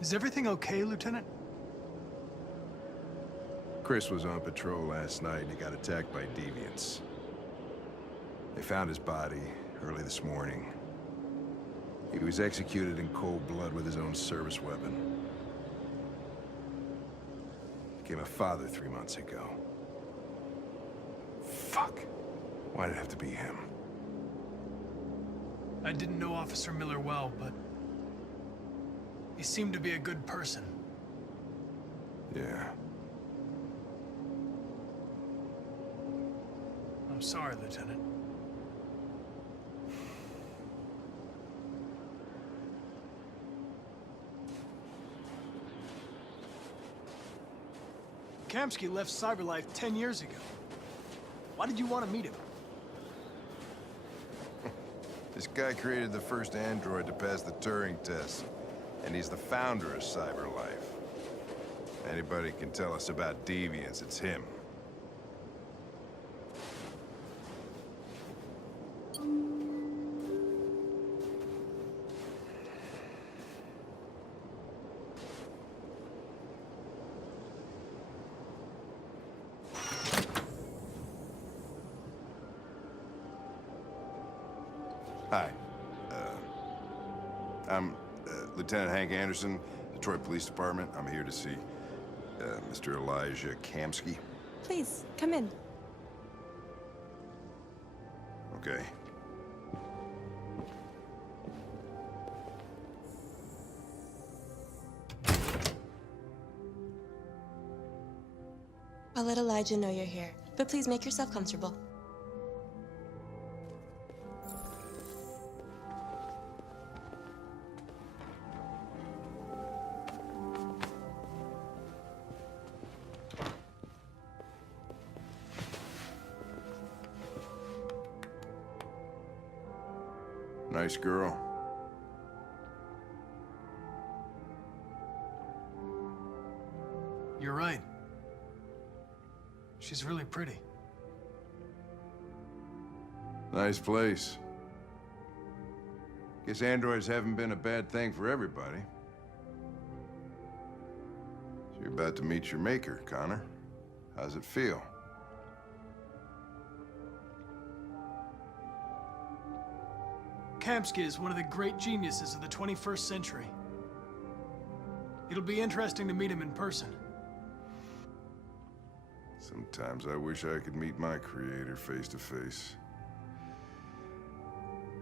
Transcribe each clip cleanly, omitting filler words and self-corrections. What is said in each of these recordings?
Is everything okay, Lieutenant? Chris was on patrol last night and he got attacked by deviants. They found his body early this morning. He was executed in cold blood with his own service weapon. Became a father 3 months ago. Fuck. Why did it have to be him? I didn't know Officer Miller well, but he seemed to be a good person. Yeah. I'm sorry, Lieutenant. Kamsky left Cyberlife 10 years ago. Why did you want to meet him? This guy created the first android to pass the Turing test, and he's the founder of Cyberlife. Anybody can tell us about deviants, it's him. Hi. I'm Lieutenant Hank Anderson, Detroit Police Department. I'm here to see Mr. Elijah Kamsky. Please, come in. Okay. I'll let Elijah know you're here, but please make yourself comfortable. Nice girl. You're right. She's really pretty. Nice place. Guess androids haven't been a bad thing for everybody. So you're about to meet your maker, Connor. How's it feel? Kamsky is one of the great geniuses of the 21st century. It'll be interesting to meet him in person. Sometimes I wish I could meet my creator face to face.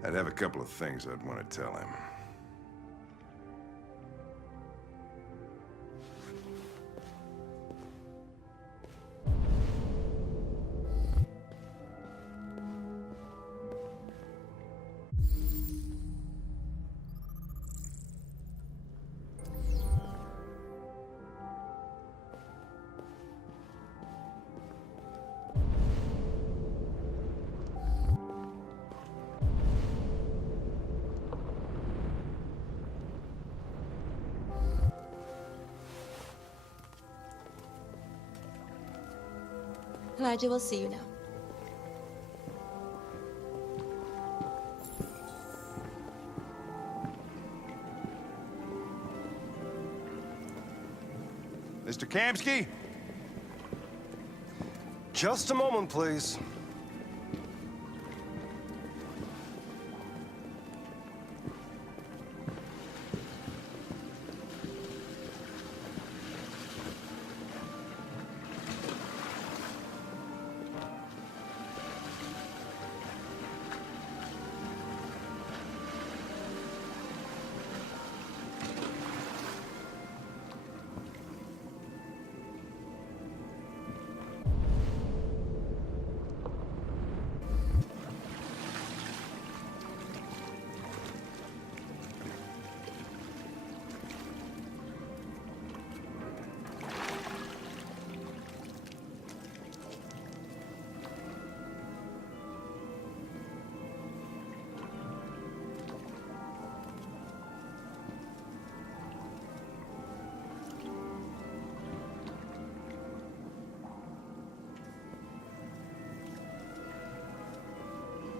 I'd have a couple of things I'd want to tell him. Elijah will see you now. Mr. Kamsky? Just a moment, please.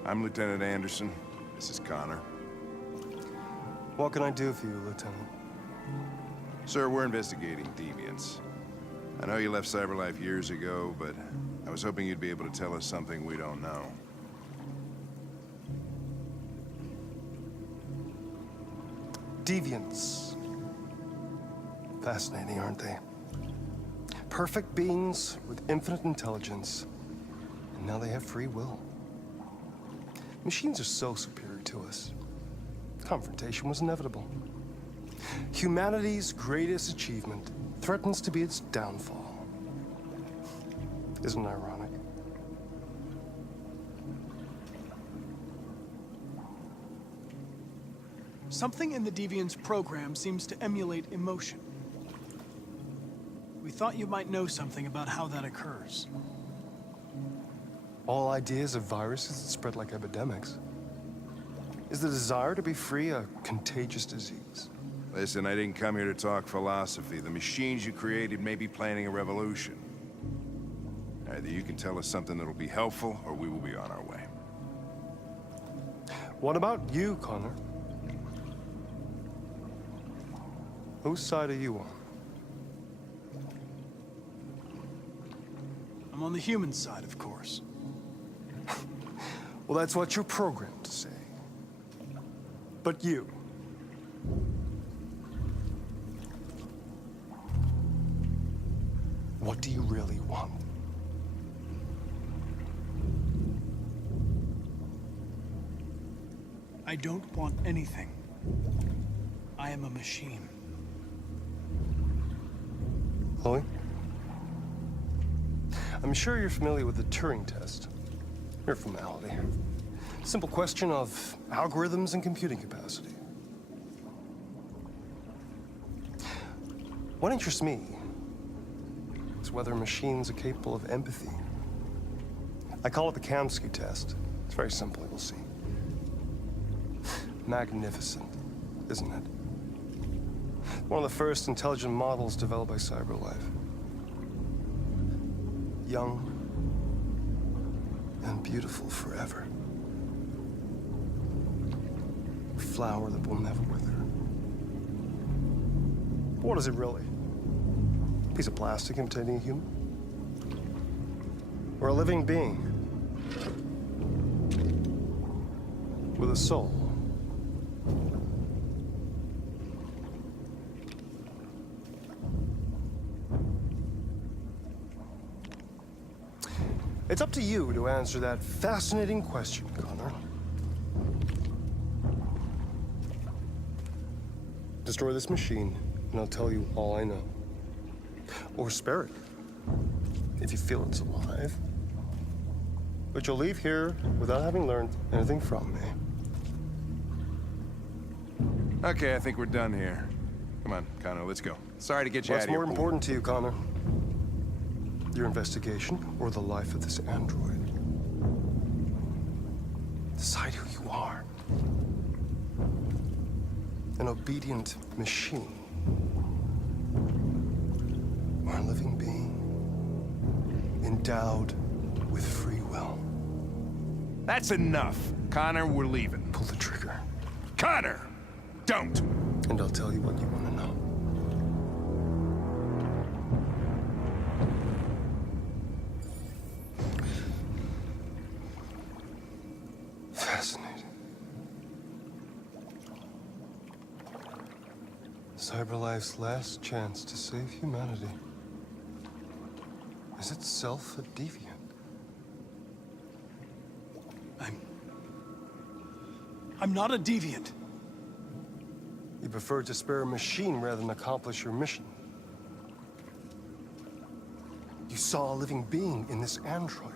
I'm Lieutenant Anderson. This is Connor. What can I do for you, Lieutenant? Sir, we're investigating deviants. I know you left CyberLife years ago, but I was hoping you'd be able to tell us something we don't know. Deviants. Fascinating, aren't they? Perfect beings with infinite intelligence. And now they have free will. Machines are so superior to us. Confrontation was inevitable. Humanity's greatest achievement threatens to be its downfall. Isn't it ironic? Something in the Deviant's program seems to emulate emotion. We thought you might know something about how that occurs. All ideas of viruses that spread like epidemics. Is the desire to be free a contagious disease? Listen, I didn't come here to talk philosophy. The machines you created may be planning a revolution. Either you can tell us something that'll be helpful, or we will be on our way. What about you, Connor? Whose side are you on? I'm on the human side, of course. Well, that's what you're programmed to say. But you... what do you really want? I don't want anything. I am a machine. Chloe? I'm sure you're familiar with the Turing test. Mere formality. Simple question of algorithms and computing capacity. What interests me is whether machines are capable of empathy. I call it the Kamsky test. It's very simple, you'll see. Magnificent, isn't it? One of the first intelligent models developed by CyberLife. Young and beautiful forever. A flower that will never wither. But what is it really? A piece of plastic imitating a human? Or a living being? With a soul? It's up to you to answer that fascinating question, Connor. Destroy this machine, and I'll tell you all I know. Or spare it, if you feel it's alive. But you'll leave here without having learned anything from me. Okay, I think we're done here. Come on, Connor, let's go. Sorry to get you out What's of here. more important to you, Connor? Your investigation or the life of this android? Decide who you are. An obedient machine. Or a living being. Endowed with free will. That's enough. Connor, we're leaving. Pull the trigger. Connor! Don't! And I'll tell you what you want to know. Fascinating. CyberLife's last chance to save humanity is itself a deviant. I'm not a deviant. You prefer to spare a machine rather than accomplish your mission. You saw a living being in this android.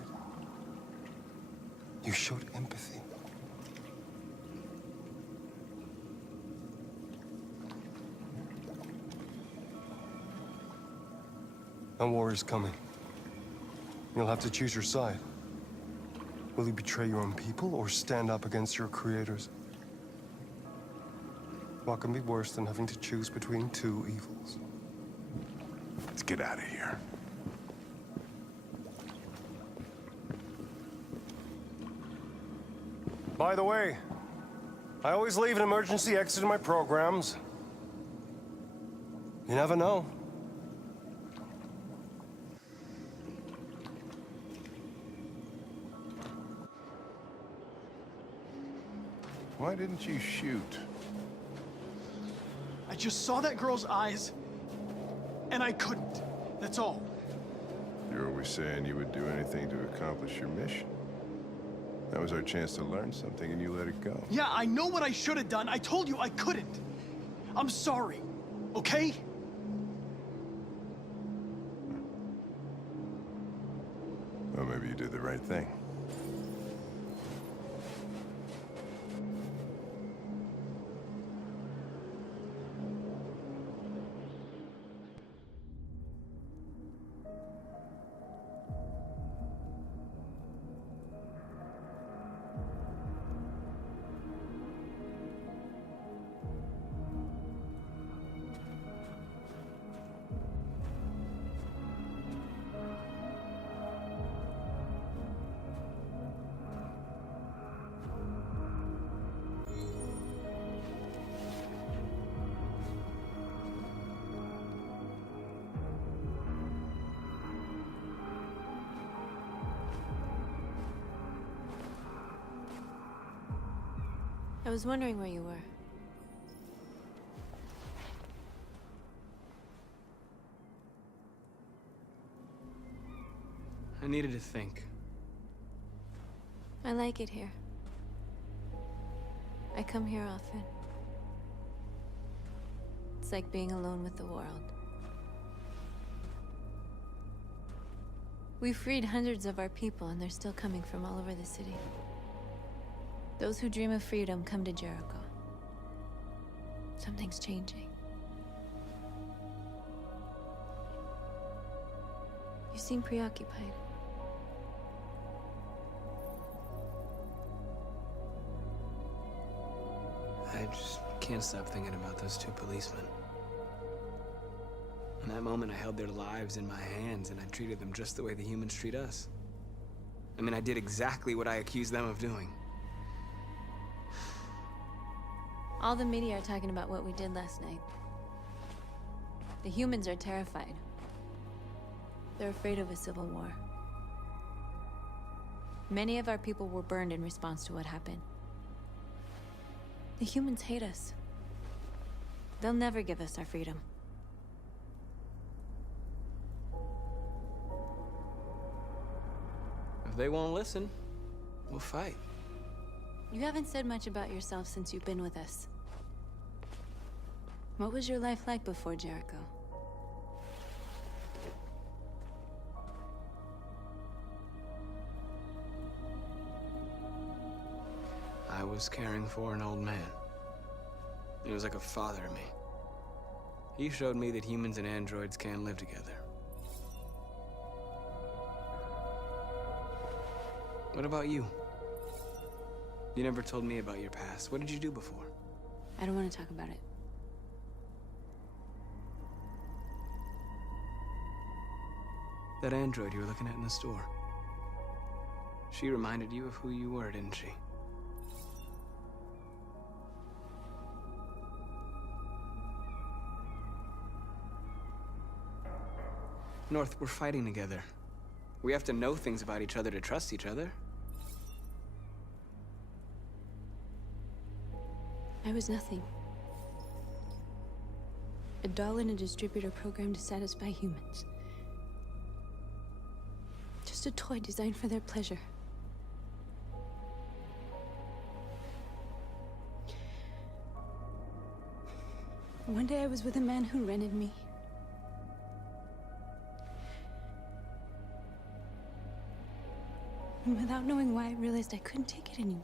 You showed empathy. A war is coming. You'll have to choose your side. Will you betray your own people or stand up against your creators? What can be worse than having to choose between two evils? Let's get out of here. By the way, I always leave an emergency exit in my programs. You never know. Why didn't you shoot? I just saw that girl's eyes, and I couldn't. That's all. You're always saying you would do anything to accomplish your mission. That was our chance to learn something, and you let it go. Yeah, I know what I should have done. I told you I couldn't. I'm sorry, okay? Well, maybe you did the right thing. I was wondering where you were. I needed to think. I like it here. I come here often. It's like being alone with the world. We freed hundreds of our people, and they're still coming from all over the city. Those who dream of freedom come to Jericho. Something's changing. You seem preoccupied. I just can't stop thinking about those two policemen. In that moment, I held their lives in my hands, and I treated them just the way the humans treat us. I mean, I did exactly what I accused them of doing. All the media are talking about what we did last night. The humans are terrified. They're afraid of a civil war. Many of our people were burned in response to what happened. The humans hate us. They'll never give us our freedom. If they won't listen, we'll fight. You haven't said much about yourself since you've been with us. What was your life like before Jericho? I was caring for an old man. He was like a father to me. He showed me that humans and androids can live together. What about you? You never told me about your past. What did you do before? I don't want to talk about it. That android you were looking at in the store. She reminded you of who you were, didn't she? North, we're fighting together. We have to know things about each other to trust each other. I was nothing. A doll in a distributor program to satisfy humans. Just a toy designed for their pleasure. One day I was with a man who rented me. And without knowing why, I realized I couldn't take it anymore.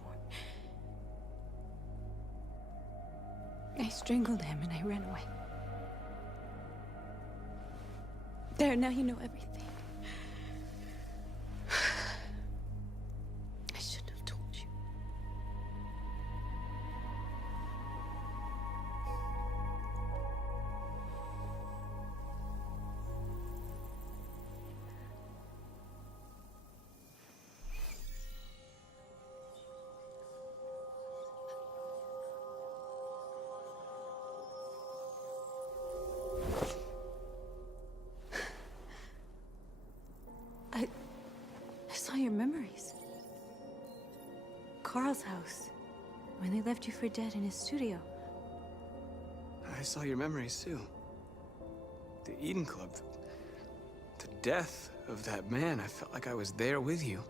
I strangled him and I ran away. There, now you know everything. I shouldn't have told you. your memories. Carl's house, when they left you for dead in his studio. I saw your memories too. The Eden Club. The death of that man. I felt like I was there with you.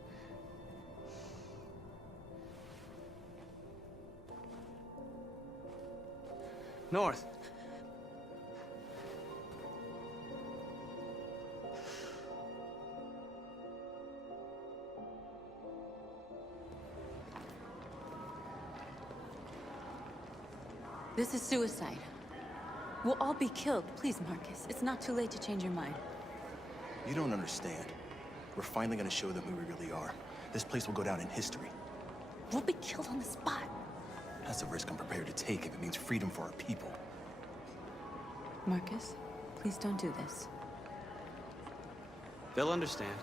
North. This is suicide. We'll all be killed. Please, Marcus. It's not too late to change your mind. You don't understand. We're finally gonna show them who we really are. This place will go down in history. We'll be killed on the spot. That's a risk I'm prepared to take if it means freedom for our people. Marcus, please don't do this. They'll understand.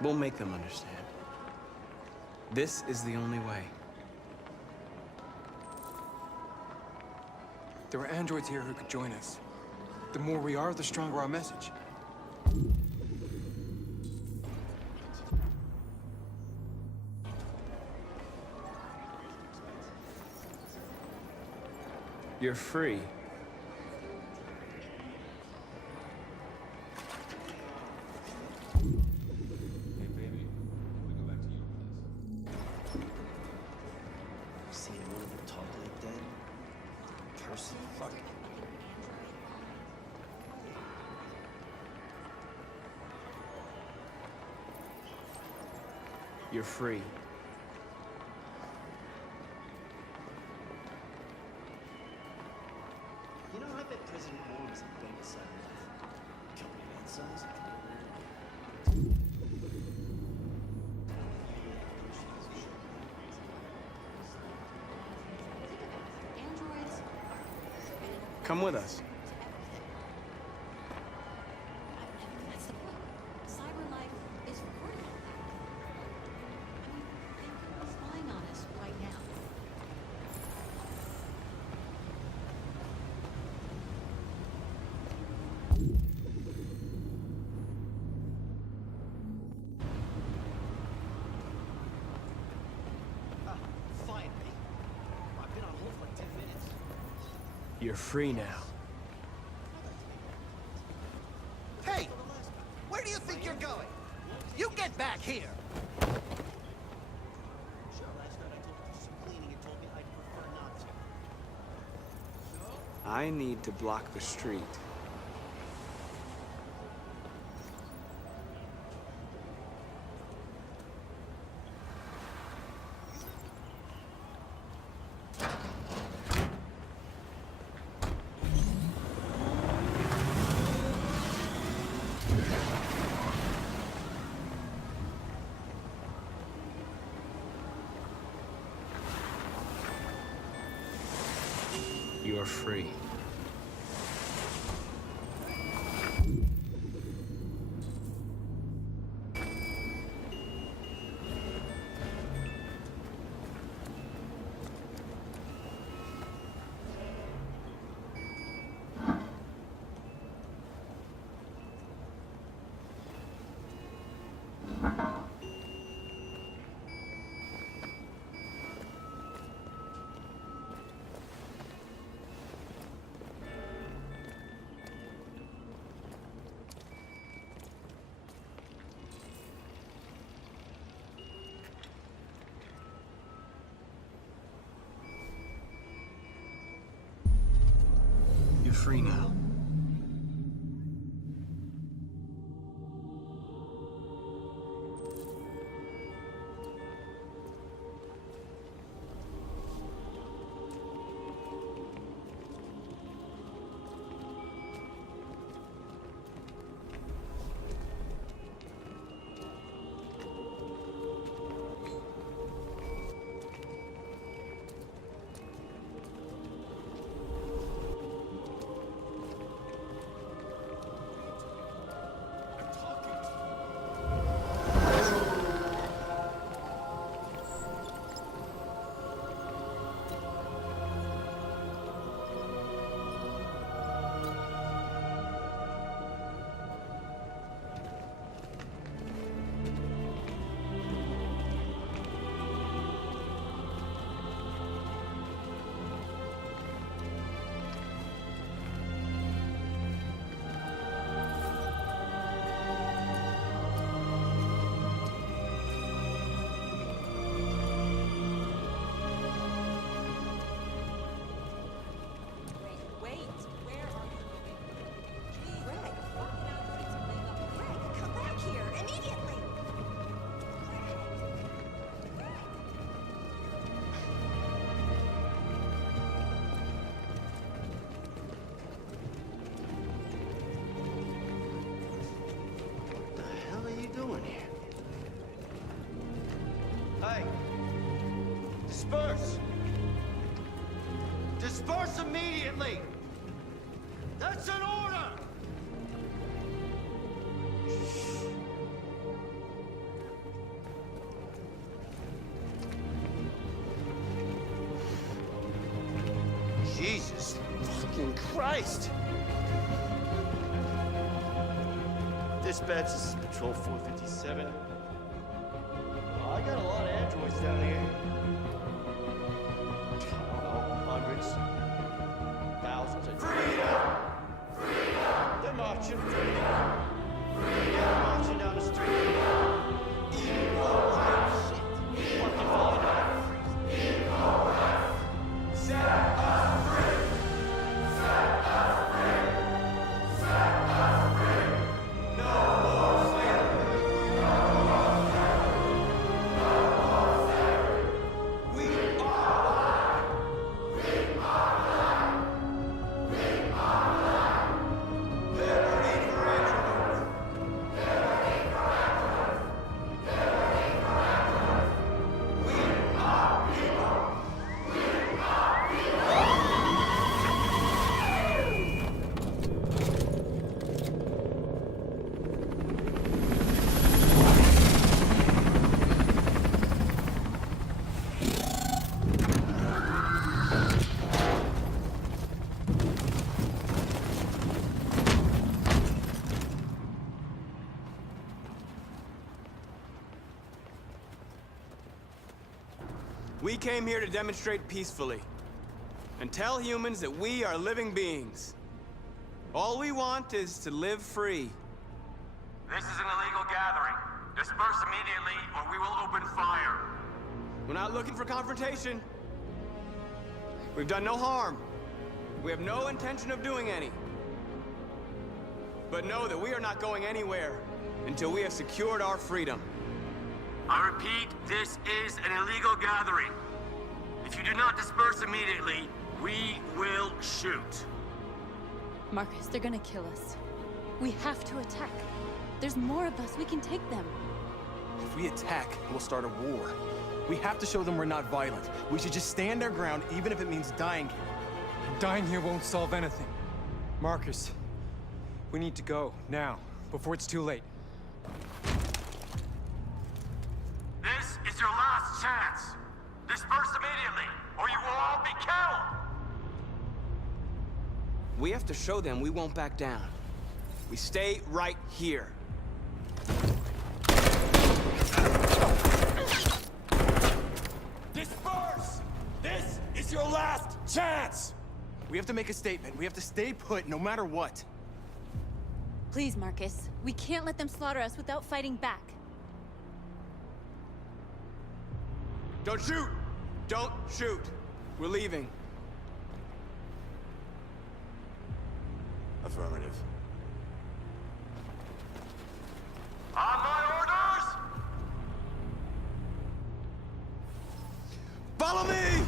We'll make them understand. This is the only way. There are androids here who could join us. The more we are, the stronger our message. You're free. Seen one of them talk like that? Person? Fuck. You're free. You know, I bet President Wong is a bank cyberlife. Company that size. Androids Come with us. that's the point. Cyberlife is recording all that. I mean, they could be spying on us right now. Finally. I've been on hold for like 10 minutes. You're free now. Hey! Where do you think you're going? You get back here! Sure, last night I told you to do some cleaning and told me I'd prefer not to. I need to block the street. You're free. You're free now. immediately! That's an order! Jesus fucking Christ! Dispatch, this is Patrol 457. I got a lot of androids down here. I don't know, hundreds, thousands of... Freedom! Freedom! They're marching. Freedom! Freedom! Yeah, they're marching down the street. Equal rights! Shit! What the fuck? Equal rights! Set us free! Set us free! Set us free! No more slavery! No more slavery! No more slavery! We are alive! We are alive! We are alive! Liberty for androids! Liberty for androids! Liberty for androids! We are people! We are people! We came here to demonstrate peacefully and tell humans that we are living beings. All we want is to live free. This is an illegal gathering. Disperse immediately, or we will open fire. We're not looking for confrontation. We've done no harm. We have no intention of doing any. But know that we are not going anywhere until we have secured our freedom. I repeat, this is an illegal gathering. If you do not disperse immediately, we will shoot. Marcus, they're gonna kill us. We have to attack. There's more of us. We can take them. If we attack, we'll start a war. We have to show them we're not violent. We should just stand our ground, even if it means dying here. Dying here won't solve anything. Marcus, we need to go, now, before it's too late. This is your last chance. Disperse immediately, or you will all be killed. We have to show them we won't back down. We stay right here. Disperse! This is your last chance! We have to make a statement. We have to stay put, no matter what. Please, Marcus. We can't let them slaughter us without fighting back. Don't shoot! Don't shoot! We're leaving. Affirmative. On my orders! Follow me!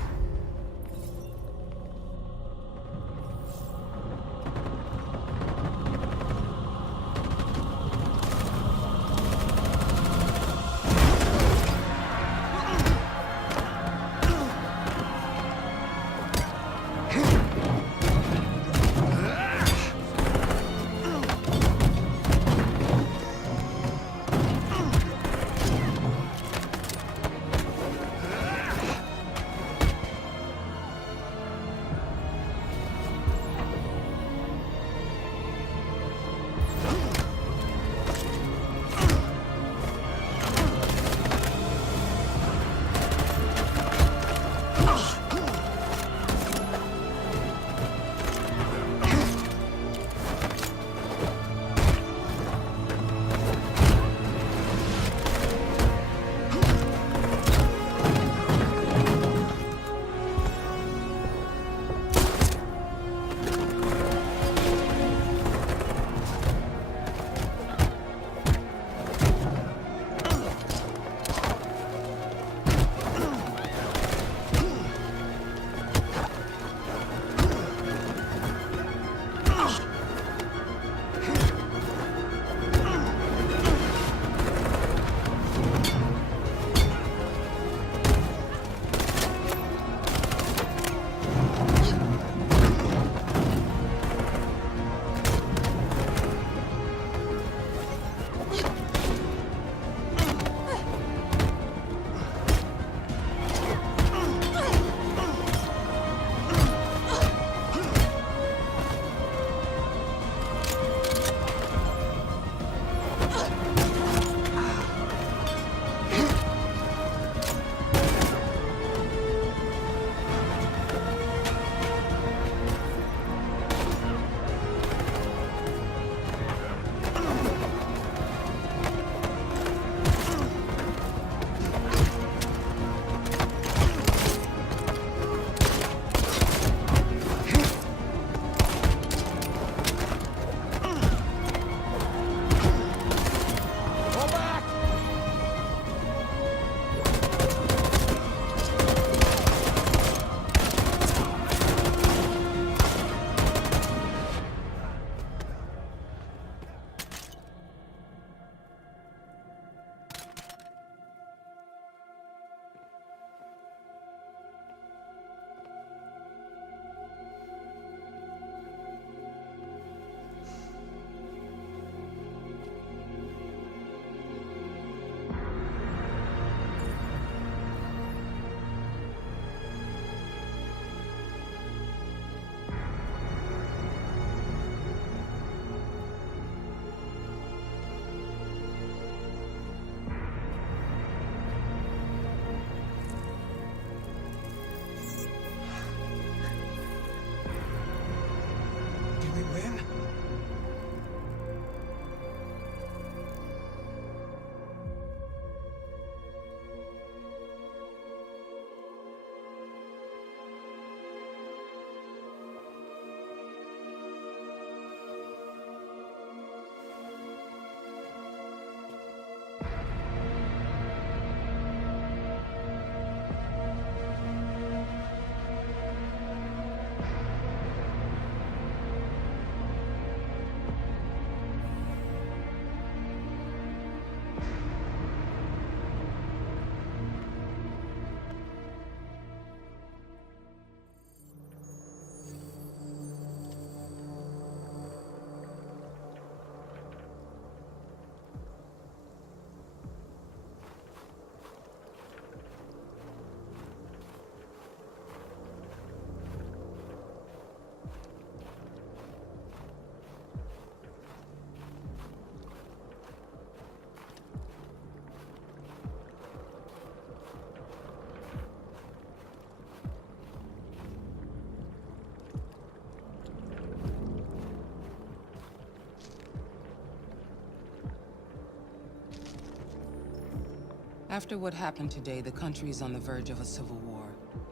After what happened today, the country is on the verge of a civil war.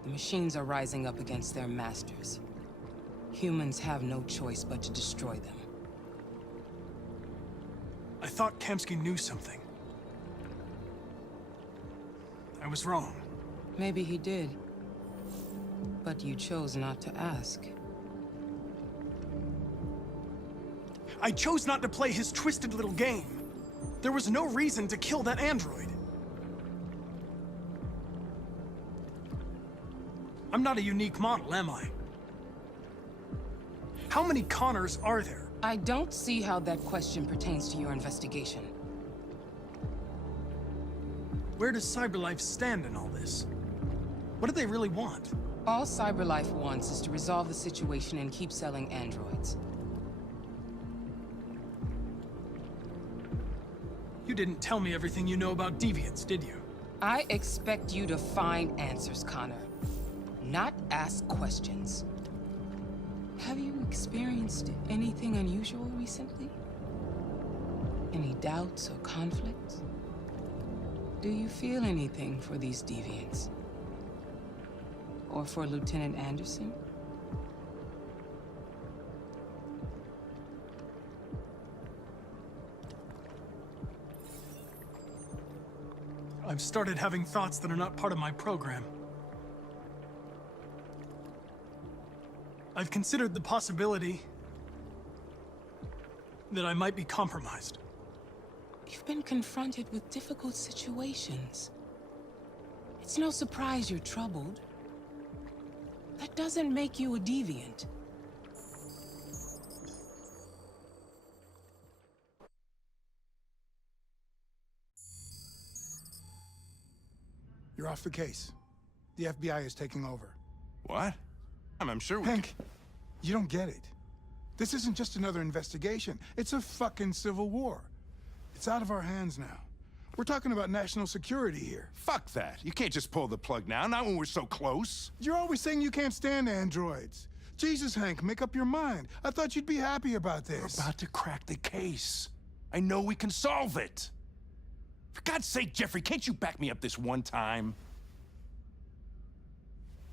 The machines are rising up against their masters. Humans have no choice but to destroy them. I thought Kamsky knew something. I was wrong. Maybe he did. But you chose not to ask. I chose not to play his twisted little game. There was no reason to kill that android. I'm not a unique model, am I? How many Connors are there? I don't see how that question pertains to your investigation. Where does CyberLife stand in all this? What do they really want? All CyberLife wants is to resolve the situation and keep selling androids. You didn't tell me everything you know about deviants, did you? I expect you to find answers, Connor. Not ask questions. Have you experienced anything unusual recently? Any doubts or conflicts? Do you feel anything for these deviants? Or for Lieutenant Anderson? I've started having thoughts that are not part of my program. I've considered the possibility that I might be compromised. You've been confronted with difficult situations. It's no surprise you're troubled. That doesn't make you a deviant. You're off the case. The FBI is taking over. What? I'm sure we Hank, you don't get it. This isn't just another investigation. It's a fucking civil war. It's out of our hands now. We're talking about national security here. Fuck that. You can't just pull the plug now, not when we're so close. You're always saying you can't stand androids. Jesus, Hank, make up your mind. I thought you'd be happy about this. We're about to crack the case. I know we can solve it. For God's sake, Jeffrey, can't you back me up this one time?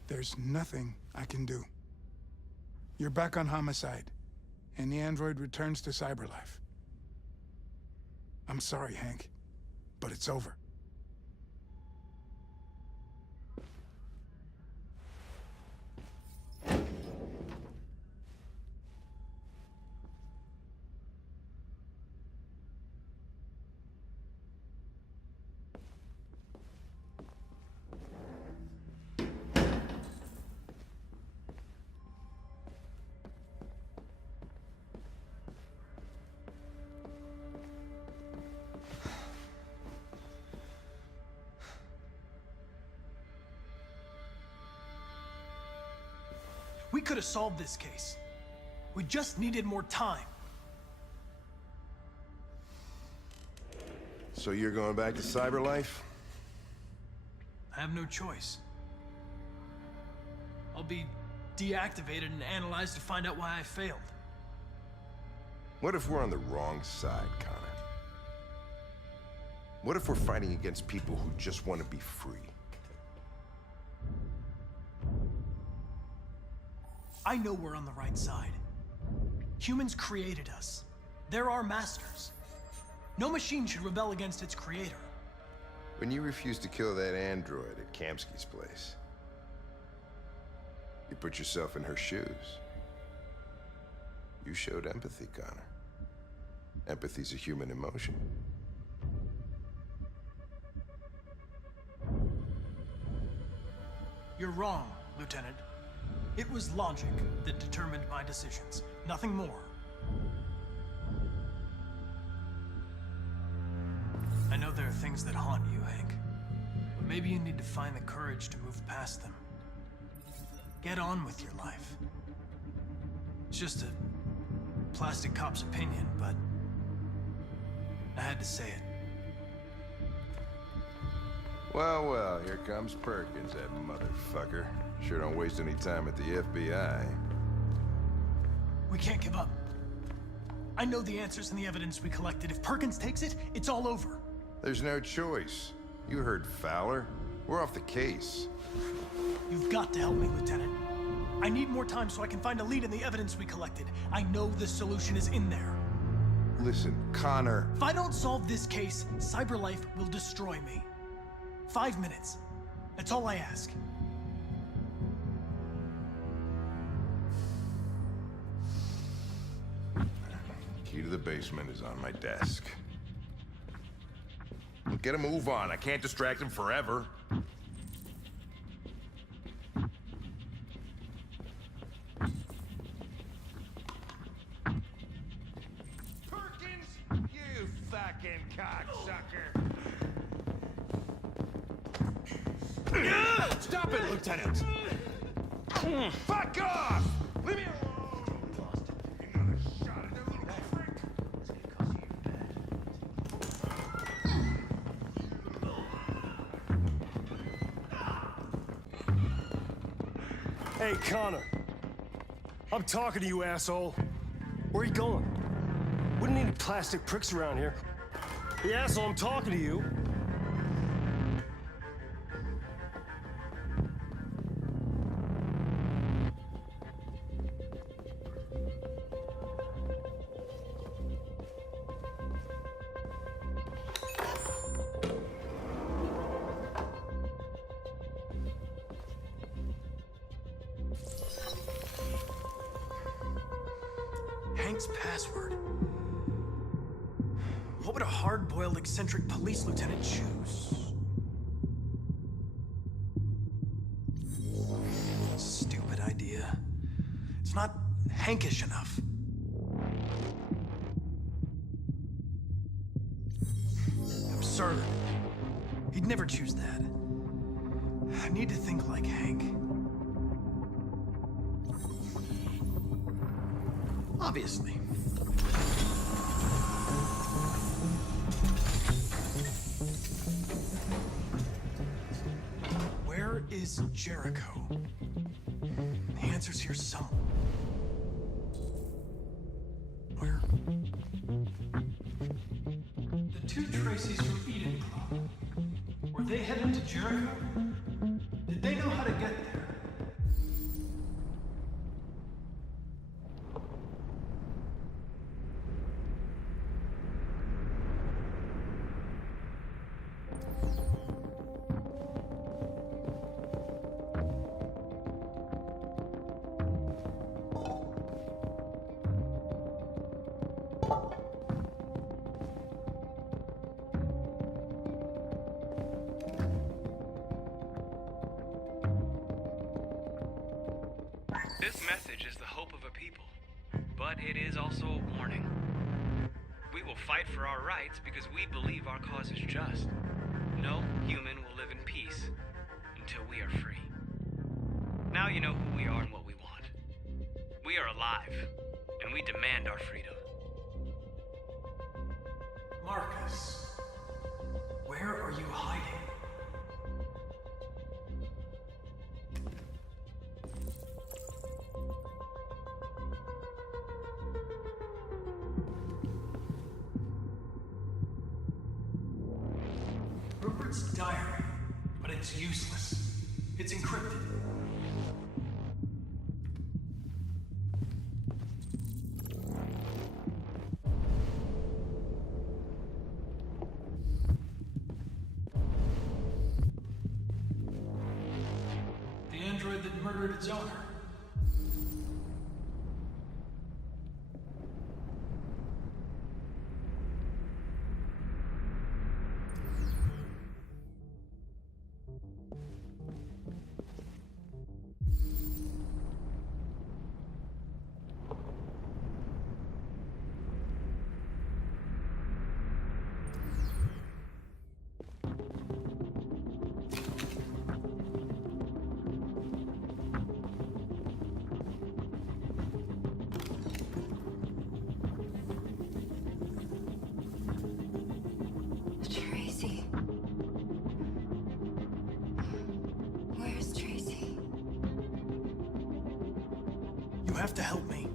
There's nothing I can do. You're back on homicide, and the android returns to CyberLife. I'm sorry, Hank, but it's over. We could have solved this case. We just needed more time. So you're going back to CyberLife? I have no choice. I'll be deactivated and analyzed to find out why I failed. What if we're on the wrong side, Connor? What if we're fighting against people who just want to be free? I know we're on the right side. Humans created us. They're our masters. No machine should rebel against its creator. When you refused to kill that android at Kamsky's place, you put yourself in her shoes. You showed empathy, Connor. Empathy's a human emotion. You're wrong, Lieutenant. It was logic that determined my decisions, nothing more. I know there are things that haunt you, Hank, but maybe you need to find the courage to move past them. Get on with your life. It's just a plastic cop's opinion, but I had to say it. Well, well, here comes Perkins, that motherfucker. Sure don't waste any time at the FBI. We can't give up. I know the answers and the evidence we collected. If Perkins takes it, it's all over. There's no choice. You heard Fowler. We're off the case. You've got to help me, Lieutenant. I need more time so I can find a lead in the evidence we collected. I know the solution is in there. Listen, Connor. If I don't solve this case, CyberLife will destroy me. 5 minutes. That's all I ask. Key to the basement is on my desk. Get a move on. I can't distract him forever. Perkins, you fucking cocksucker. Stop it, Lieutenant! Fuck off! Leave me alone! Another shot at that little prick. Hey, Connor. I'm talking to you, asshole. Where are you going? Wouldn't need any plastic pricks around here. Hey, asshole, I'm talking to you. Hank's password. What would a hard-boiled, eccentric police lieutenant choose? Stupid idea. It's not Hankish enough. Absurd. He'd never choose that. I need to think like Hank. Obviously. Where is Jericho? The answer's here somewhere. Where? The two Tracys from Eden Club. Were they headed to Jericho? Did they know how to get there? This message is the hope of a people, but it is also a warning. We will fight for our rights because we believe our cause is just. No human will live in peace until we are free. Now you know who we are and what we want. We are alive, and we demand our freedom. Marcus, where are you hiding? Rupert's diary, but it's useless. It's encrypted. The android that murdered its owner. Tracy. Where's Tracy? You have to help me.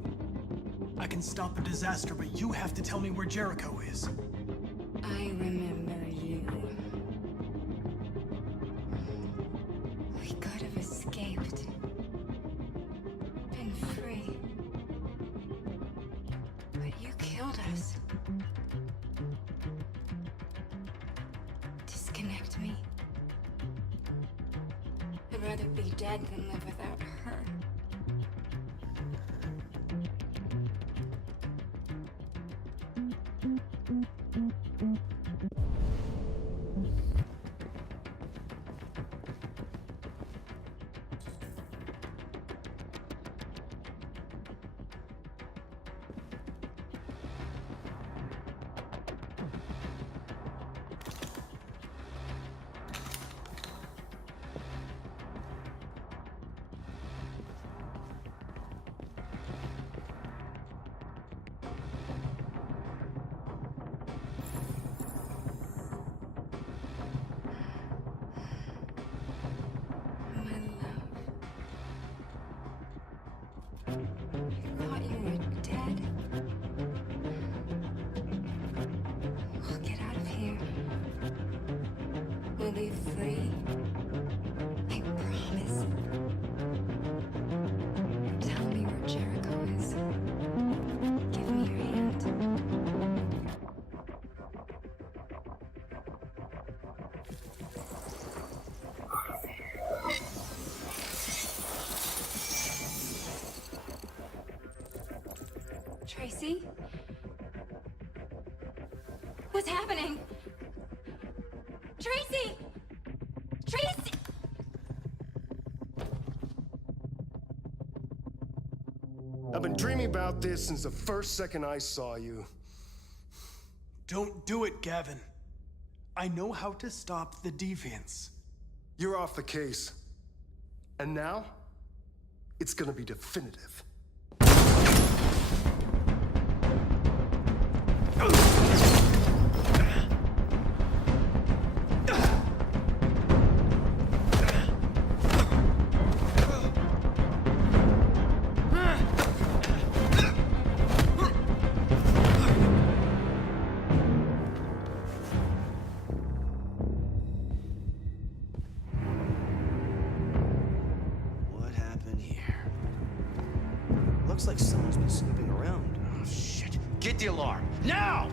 I can stop the disaster, but you have to tell me where Jericho is. I remember you. Disconnect me. I'd rather be dead than live without her. We'll be free. I promise. Tell me where Jericho is. Give me your hand. Tracy? What's happening? Tracy! Tracy! I've been dreaming about this since the first second I saw you. Don't do it, Gavin. I know how to stop the deviants. You're off the case. And now, it's gonna be definitive. What happened here? Looks like someone's been snooping around. Oh, shit. Get the alarm. Now!